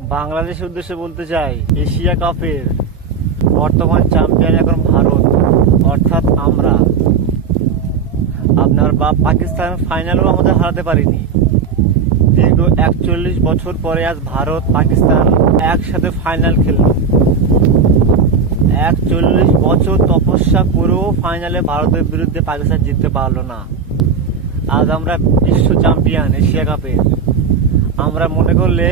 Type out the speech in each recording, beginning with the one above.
বাংলাদেশের উদ্দেশ্যে বলতে চাই, এশিয়া কাপের বর্তমান চ্যাম্পিয়ন এখন ভারত, অর্থাৎ আমরা। আপনার পাকিস্তান ফাইনালেও আমাদের হারাতে পারিনি। দীর্ঘ 41 বছর পরে আজ ভারত পাকিস্তান একসাথে ফাইনাল খেললো। 41 বছর তপস্যা করেও ফাইনালে ভারতের বিরুদ্ধে পাকিস্তান জিততে পারলো না। আজ আমরা বিশ্ব চ্যাম্পিয়ন এশিয়া কাপের। আমরা মনে করলে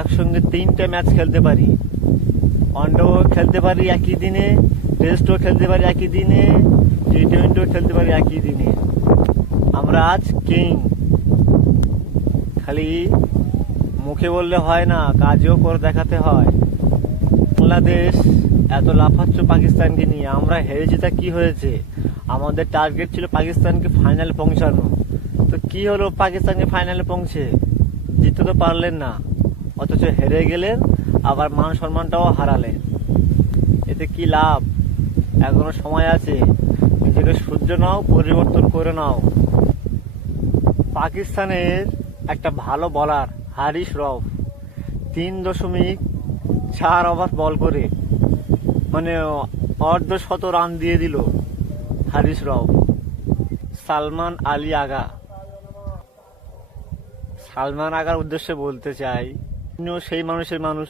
একসঙ্গে 3টে ম্যাচ খেলতে পারি, ওয়ানডেও খেলতে পারি একই দিনে, টেস্টও খেলতে পারি একই দিনে, টি-20ও খেলতে পারি একই দিনে। আমরা আজ কিং। খালি মুখে বললে হয় না, কাজেও করে দেখাতে হয়। বাংলাদেশ এত লাফাচ্ছ পাকিস্তানকে নিয়ে, আমরা হেরেছি তা কি হয়েছে? আমাদের টার্গেট ছিল পাকিস্তানকে ফাইনালে পৌঁছানো। তো কি হলো, পাকিস্তানকে ফাইনালে পৌঁছে জিততে তো পারলেন না, অথচ হেরে গেলেন, আবার মান সম্মানটাও হারালেন। এতে কি লাভ? এখনো সময় আছে, নিজেকে শুধরে নাও, পরিবর্তন করে নাও। পাকিস্তানের একটা ভালো বলার হারিস রফ 3.4 ওভার বল করে মানে অর্ধশত রান দিয়ে দিল হারিস রফ। সালমান আগার উদ্দেশ্যে বলতে চাই, তিনিও সেই মানুষের মানুষ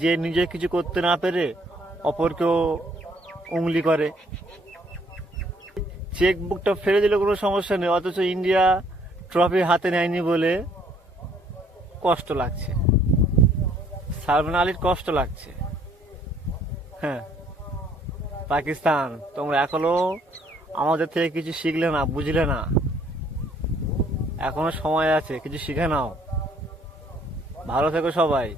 যে নিজে কিছু করতে না পেরে অপরকেও উংলি করে। চেকবুকটা ফেলে দিলে কোনো সমস্যা নেই, অথচ ইন্ডিয়া ট্রফি হাতে নেয়নি বলে কষ্ট লাগছে। সালমান আলীর কষ্ট লাগছে। হ্যাঁ, পাকিস্তান তোমরা এখনো আমাদের থেকে কিছু শিখলে না, বুঝলে না। এখনো সময় আছে, কিছু শিখে নাও। ভালো থেকো সবাই।